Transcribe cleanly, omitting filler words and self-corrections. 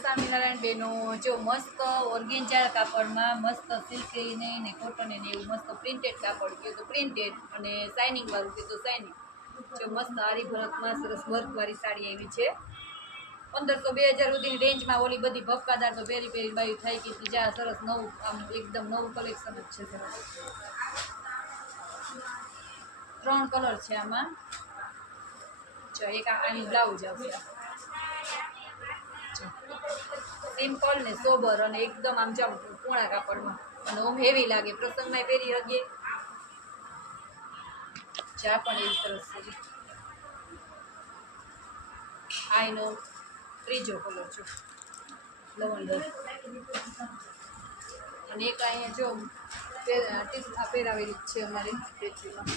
સ્વામિનારાયણ બેનો જો મસ્ત ઓર્ગેન્જા કાપડમાં મસ્ત સિલ્કી ને કોટન ને એવું મસ્ત પ્રિન્ટેડ કાપડ કહ્યું તો પ્રિન્ટેડ અને શાઇનિંગ વાળું કહ્યું તો શાઇનિંગ જો મસ્ત આરી ભરતમાં સરસ વર્કવાળી સાડી આવી છે 1500-2000 સુધીની રેન્જમાં ઓલી બધી ભપકાદાર તો પહેરી પહેરી બાયું થઈ ગઈ જ્યાં સરસ નવું આમ એકદમ નવું કલેક્શન જ છે સરસ 3 કલર છે આમાં જો એક આની બ્લાઉઝ આવશે સિમ્પલ ને સોબર અને એકદમ આમ જમ પૂણા કાપડમાં અને ઓમ હેવી લાગે પ્રસંગમાં પહેરી હગીએ ચા પણ એવી સરસ છે આ એનો ત્રીજો કલર છે લવંડર અને એક અહીંયા જો પહેરાવેલી છે અમારી પેચીમાં